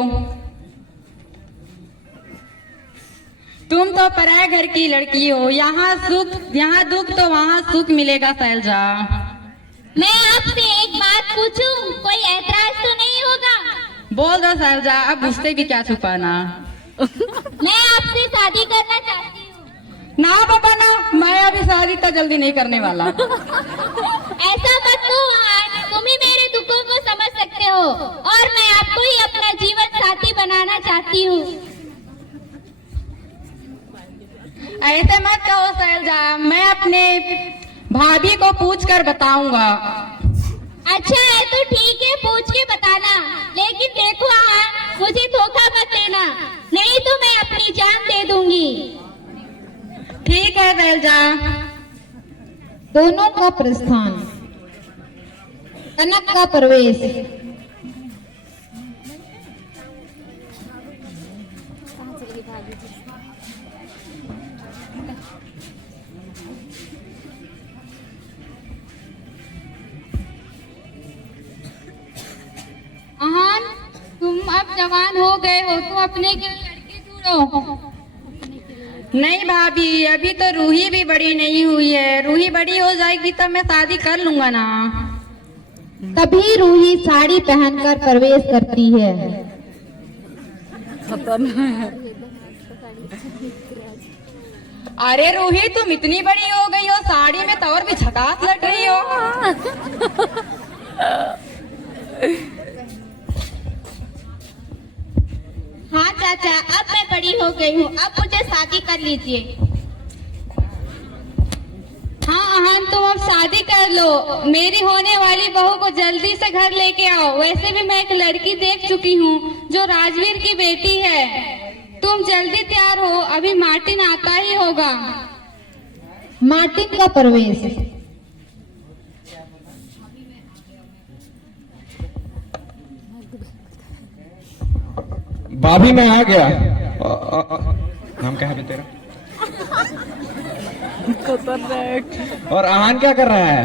तुम तो पराये घर की लड़की हो। यहाँ दुख तो वहाँ सुख मिलेगा शैलजा। मैं आपसे एक बात पूछूं, कोई ऐतराज तो नहीं होगा? बोल दो शैलजा, अब मुझसे भी क्या छुपाना। मैं आपसे शादी करना चाहती हूँ। ना बाबा ना, मैं अभी शादी तो जल्दी नहीं करने वाला। ऐसा मत कहो आहान, तुम ही मेरे दुखों को समझ सकते हो और मैं आपको ही अपना जीवन साथी बनाना चाहती हूँ। ऐसे मत कहो शैलजा, मैं अपने भाभी को पूछ कर बताऊंगा। अच्छा है तो ठीक है, पूछ के बताना, लेकिन देखो आहान, मुझे धोखा मत देना, नहीं तो मैं अपनी जान दे दूंगी। ठीक है शैलजा। दोनों का प्रस्थान। कनक का प्रवेश। आहान, तुम अब जवान हो गए हो तो अपने के लड़के ढूंढो। नहीं भाभी, अभी तो रूही भी बड़ी नहीं हुई है। रूही बड़ी हो जाएगी तब मैं शादी कर लूंगा ना। तभी रूही साड़ी पहनकर प्रवेश करती है। अरे रूही, तुम इतनी बड़ी हो गई हो, साड़ी में तो और भी झकास लग रही हो। हाँ चाचा, अब मैं बड़ी हो गई हूँ, अब मुझे शादी कर लीजिए। हाँ आहान, तुम अब शादी कर लो। मेरी होने वाली बहू को जल्दी से घर लेके आओ। वैसे भी मैं एक लड़की देख चुकी हूँ जो राजवीर की बेटी है। तुम जल्दी तैयार हो, अभी मार्टिन आता ही होगा। मार्टिन का प्रवेश। भाभी मैं आ गया। नाम क्या है तेरा? और आहान क्या कर रहा है?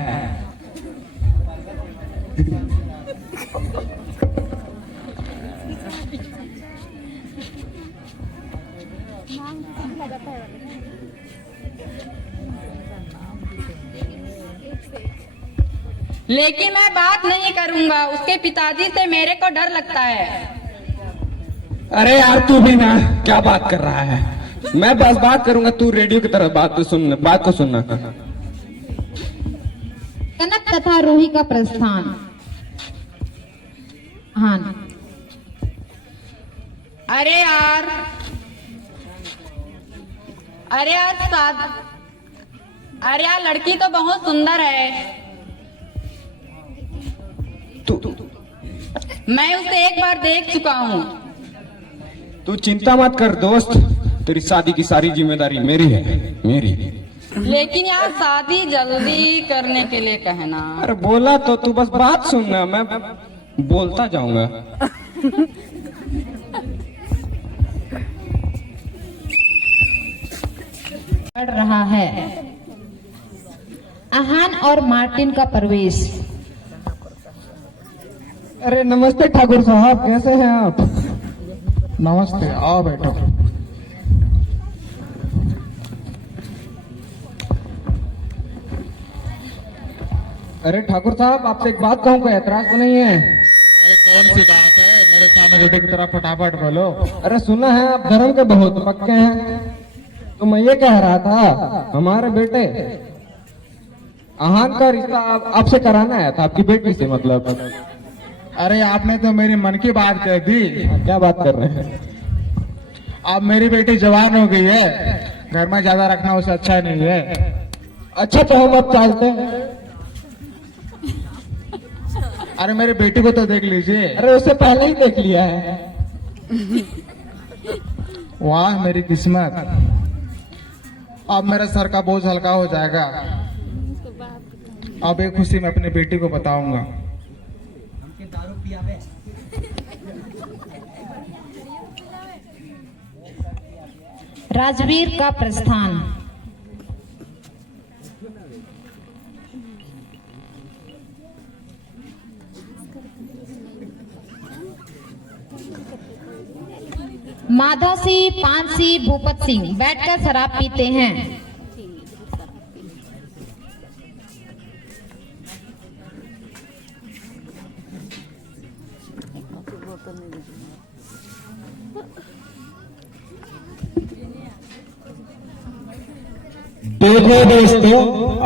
लेकिन मैं बात नहीं करूंगा, उसके पिताजी से मेरे को डर लगता है। अरे यार तू भी ना, क्या बात कर रहा है? मैं बस बात करूंगा, तू रेडियो की तरफ बात को सुनना। कनक तथा रूही का प्रस्थान। हाँ। अरे यार लड़की तो बहुत सुंदर है। मैं उसे एक बार देख चुका हूँ। तू चिंता मत कर दोस्त, तेरी शादी की सारी जिम्मेदारी मेरी है, मेरी। लेकिन यार शादी जल्दी करने के लिए कहना। अरे बोला तो तू बस बात सुनना, मैं बोलता जाऊंगा। पड़ रहा है। आहान और मार्टिन का प्रवेश। अरे नमस्ते ठाकुर साहब, कैसे हैं आप? नमस्ते, आओ बैठो। अरे ठाकुर साहब, आपसे एक बात कहूँ, कोई ऐतराज तो नहीं है? अरे कौन सी बात है, मेरे सामने बेटे की तरह फटाफट बोलो। अरे सुना है आप धर्म के बहुत पक्के हैं, तो मैं ये कह रहा था, हमारे बेटे आहान का रिश्ता आपसे कराना है था, आपकी बेटी से मतलब। अरे आपने तो मेरी मन की बात कह दी। क्या बात कर रहे हैं? अब मेरी बेटी जवान हो गई है, घर में ज्यादा रखना उसे अच्छा नहीं है। अच्छा तो हम अब चलते हैं। अरे मेरी बेटी को तो देख लीजिए। अरे उससे पहले ही देख लिया है। वाह मेरी किस्मत, अब मेरा सर का बोझ हल्का हो जाएगा। अब एक खुशी मैं अपनी बेटी को बताऊंगा। राजवीर का प्रस्थान। माधव सिंह, पान सिंह, भूपत सिंह बैठकर शराब पीते हैं। देखो दोस्तों,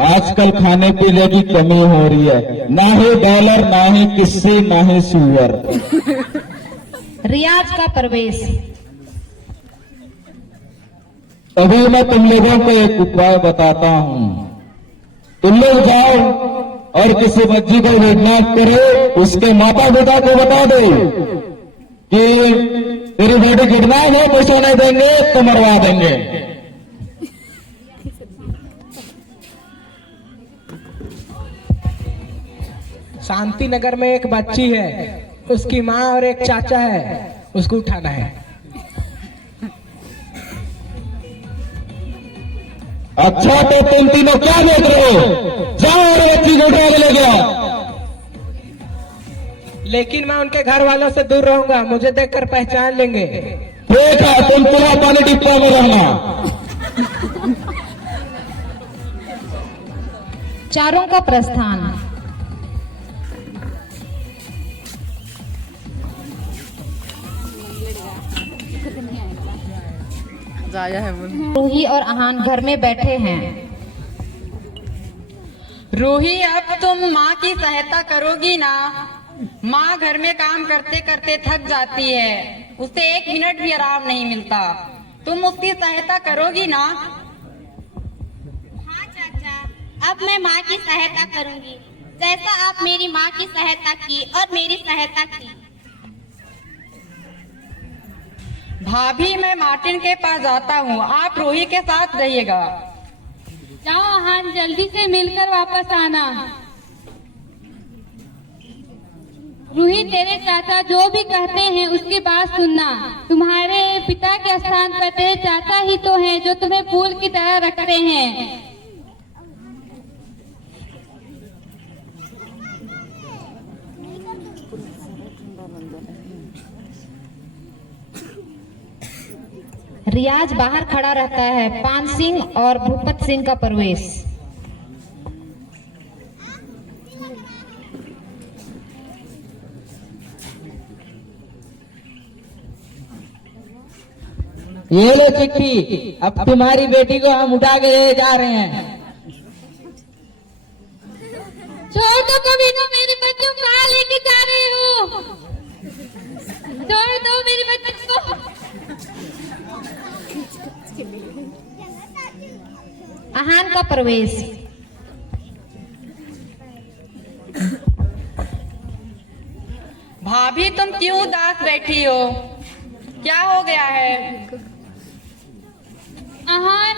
आजकल खाने पीने की कमी हो रही है, ना ही डॉलर, ना ही किस्से, ना ही सुअर। रियाज का प्रवेश। अभी मैं तुम लोगों को एक उपाय बताता हूँ। तुम लोग जाओ और किसी बच्ची को किडनैप करो, उसके माता पिता को बता दो कि तेरी बेटी किडनैप है, पैसा नहीं देंगे तो मरवा देंगे। शांति नगर में एक बच्ची है, उसकी माँ और एक चाचा है, उसको उठाना है। अच्छा तो तुम तीनों क्या देख रहे हो? जाओ और बच्ची को उठा के ले जाओ। लेकिन मैं उनके घर वालों से दूर रहूंगा, मुझे देखकर पहचान लेंगे। ठीक है, तुम पूरा पानी डिब्बा में रहना। चारों का प्रस्थान। रूही और आहान घर में बैठे हैं। रूही, अब तुम माँ की सहायता करोगी ना? माँ घर में काम करते करते थक जाती है, उसे 1 मिनट भी आराम नहीं मिलता। तुम उसकी सहायता करोगी ना? हाँ चाचा, अब मैं माँ की सहायता करूंगी, जैसा आप मेरी माँ की सहायता की और मेरी सहायता की। भाभी, मैं मार्टिन के पास जाता हूँ, आप रूही के साथ रहिएगा। जाओ आहान, जल्दी से मिलकर वापस आना। रूही, तेरे चाचा जो भी कहते हैं उसकी बात सुनना। तुम्हारे पिता के स्थान पर तेरे चाचा ही तो हैं जो तुम्हें फूल की तरह रखते हैं। रियाज बाहर खड़ा रहता है। पान सिंह और भूपत सिंह का प्रवेश। ये लो चिट्ठी, अब तुम्हारी बेटी को हम उठा के ले जा रहे हैं। छोड़ दो, कभी तो मेरे बच्चों को कहाँ लेके जा रहे हो? छोड़ दो मेरे बच्चों को। आहान का प्रवेश। भाभी, तुम क्यों उदास बैठी हो? क्या हो गया है? आहान,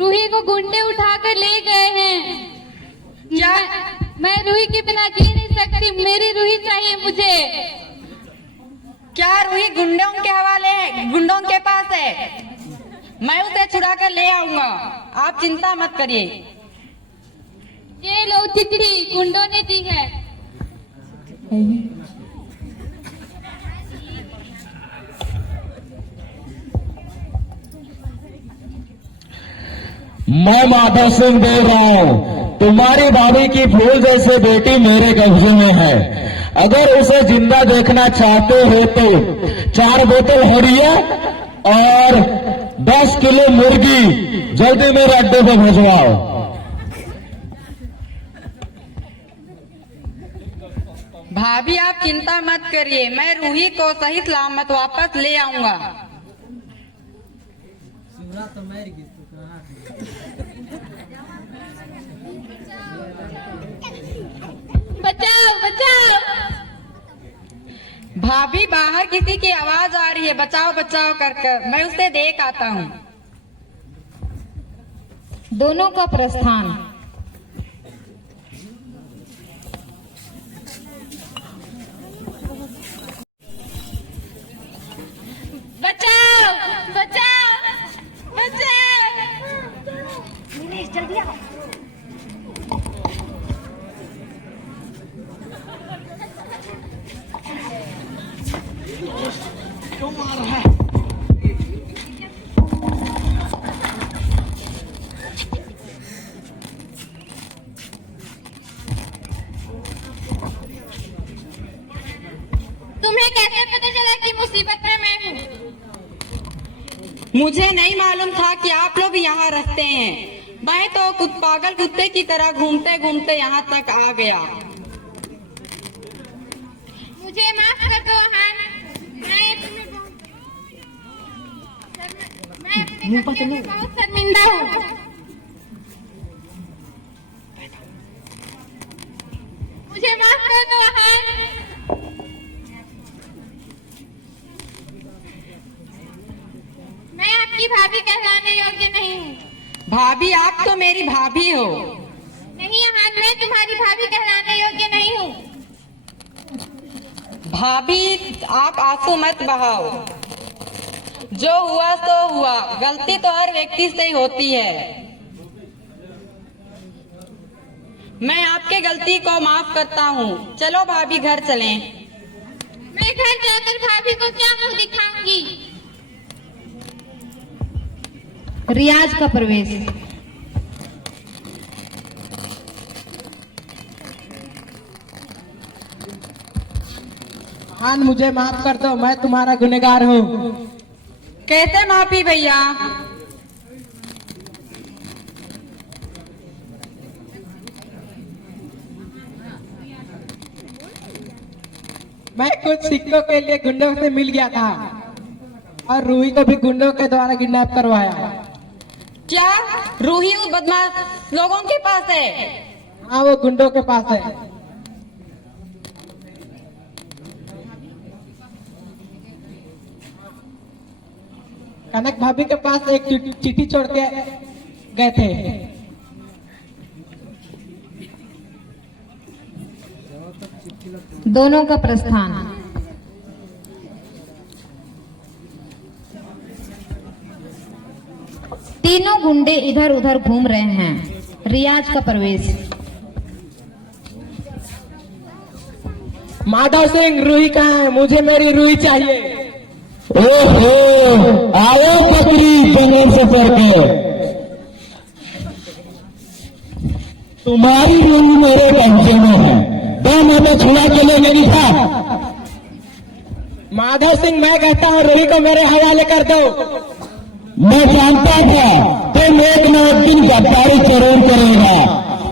रूही को गुंडे उठाकर ले गए हैं। क्या? मैं रूही के बिना जी नहीं सकती, मेरी रूही चाहिए मुझे। क्या रूही गुंडों के हवाले है, गुंडों के पास है? मैं उसे छुड़ा कर ले आऊंगा, आप चिंता मत करिए। ये लो चिट्ठी, गुंडों ने दी है। मैं माधव सिंह बोल रहा हूँ। तुम्हारी भाभी की फूल जैसे बेटी मेरे कब्जे में है। अगर उसे जिंदा देखना चाहते हो तो 4 बोतल हरिया और 10 किलो मुर्गी जल्दी मेरे अड्डे पे भिजवाओ। भाभी आप चिंता मत करिए, मैं रूही को सही सलामत वापस ले आऊंगा। बचाओ बचाओ। भाभी बाहर किसी की आवाज आ रही है, बचाओ बचाओ कर मैं उसे देख आता हूँ। दोनों का प्रस्थान। बचाओ बचाओ बचाओ। जल्दी आओ। तुम्हें कैसे पता चला कि मुसीबत में मैं हूँ? मुझे नहीं मालूम था कि आप लोग यहाँ रहते हैं। मैं तो पागल कुत्ते की तरह घूमते घूमते यहाँ तक आ गया। मुझे माफ कर दो हान। मैं बहुत शर्मिंदा हूँ। मुझे माफ कर दो हान। मैं आपकी भाभी कहलाने योग्य नहीं हूँ। भाभी आप तो मेरी भाभी हो। नहीं हान, मैं तुम्हारी भाभी कहलाने योग्य नहीं हूँ। भाभी आप आंसू मत बहाओ। जो हुआ सो हुआ, गलती तो हर व्यक्ति से ही होती है। मैं आपके गलती को माफ करता हूँ। चलो भाभी घर चलें। मैं घर जाकर भाभी को क्या मुंह दिखाऊंगी? रियाज का प्रवेश। हान मुझे माफ कर दो, मैं तुम्हारा गुनहगार हूँ। कैसे माफी भैया? मैं कुछ सिक्कों के लिए गुंडों से मिल गया था और रूही को भी गुंडों के द्वारा किडनैप करवाया। क्या रूही उस बदमाश लोगों के पास है? हाँ, वो गुंडों के पास है। कनक भाभी के पास एक चिट्ठी छोड़ के गए थे। दोनों का प्रस्थान। तीनों गुंडे इधर उधर घूम रहे हैं। रियाज का प्रवेश। माधव सिंह, रूही कहाँ है? मुझे मेरी रूही चाहिए। ओहो, आयो बकरी जंगल से चढ़ के। तुम्हारी रूही मेरे कब्जे में है। 2 महीने छुड़ा के ले गई था। माधव सिंह, मैं कहता हूँ रूही को मेरे हवाले कर दो। मैं जानता था तुम एक न एक दिन गद्दारी जरूर करेगा,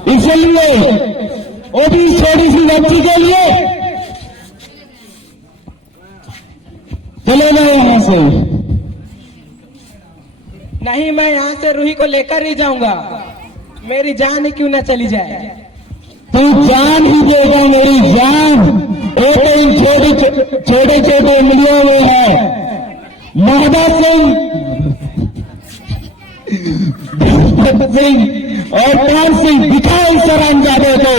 इसलिए वो भी छोटी सी बच्ची के लिए चले गए यहाँ से। नहीं, मैं यहाँ से रूही को लेकर ही जाऊंगा, मेरी जान ही क्यों न चली जाए। तू जान ही देगा मेरी जान। एक इन छोटे छोटे उंगलियों में है। माधव सिंह और कान सिंह, दिखाओ सरंजादे को।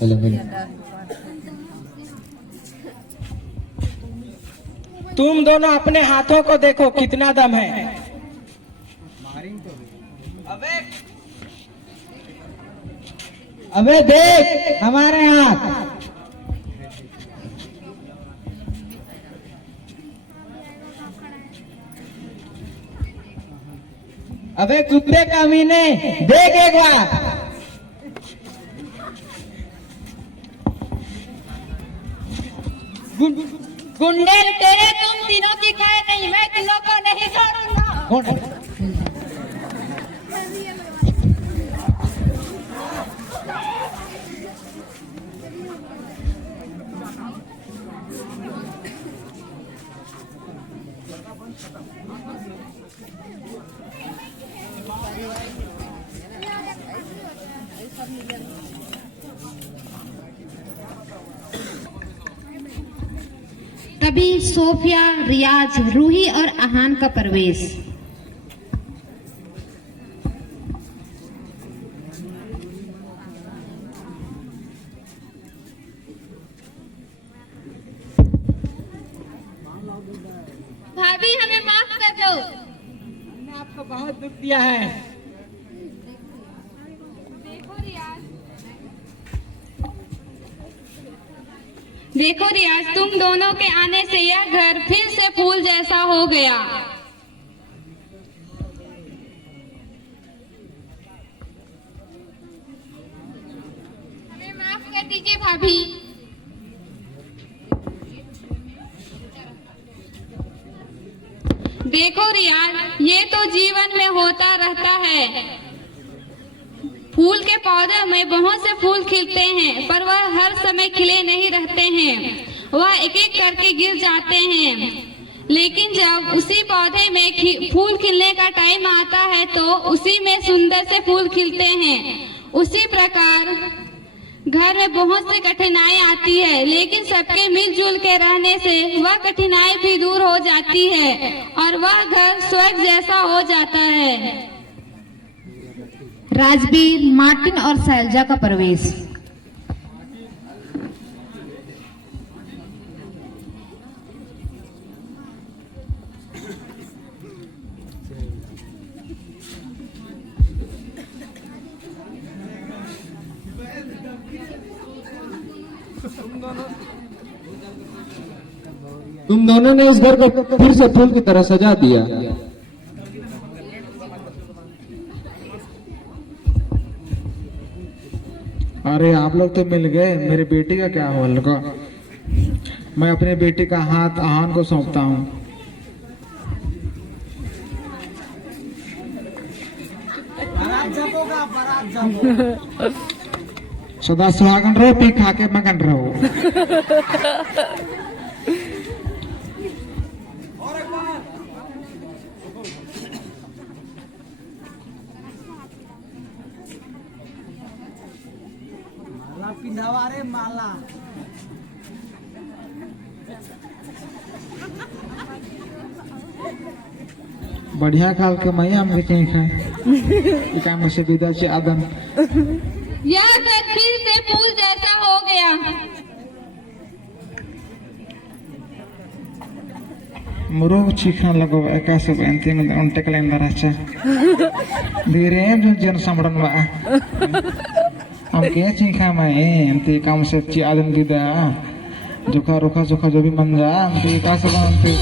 Hello hello. तुम दोनों अपने हाथों को देखो कितना दम है। अबे देख हमारे हाथ। अबे कुत्ते कमीने देख एक बार। गुंडे तेरे तुम तीनों की खाए नहीं, मैं तुम लोग को नहीं छोड़ूंगा। तभी सोफिया, रियाज, रूही और अहान का प्रवेश। भाभी हमें माफ कर दो। मैंने आपको बहुत दुख दिया है। देखो रियाज, तुम दोनों के आने से यह घर फिर से फूल जैसा हो गया। हमें माफ कर दीजिए भाभी। देखो रियाज, ये तो जीवन में होता रहता है। फूल के पौधे में बहुत से फूल खिलते हैं, पर वह हर समय खिले नहीं रहते हैं, वह एक एक करके गिर जाते हैं। लेकिन जब उसी पौधे में फूल खिलने का टाइम आता है तो उसी में सुंदर से फूल खिलते हैं। उसी प्रकार घर में बहुत सी कठिनाई आती है, लेकिन सबके मिलजुल के रहने से वह कठिनाई भी दूर हो जाती है और वह घर स्वर्ग जैसा हो जाता है। राजवीर, मार्टिन और शैलजा का प्रवेश। तुम दोनों ने इस घर को फिर से फूल की तरह सजा दिया। अरे आप लोग तो मिल गए, मेरी बेटी का क्या होगा? मैं अपनी बेटी का हाथ आहान को सौंपता हूँ। सदा सुहागन रहो, पी खा के मगन रहो। पिंधावारे माला। बढ़िया खाल के मैया हम कहीं खाए काम से विदा से आदम। यह घर फिर से फूल जैसा हो गया। मुरुग चीखा लगो एका सब एंती में उनटे कलेंदर अच्छा धीरे जन संभड़न बा हम के चीखा में एंती काम से ची आदम दिदा जोखा रोखा जोखा जो भी मन जा एंती का सब एंती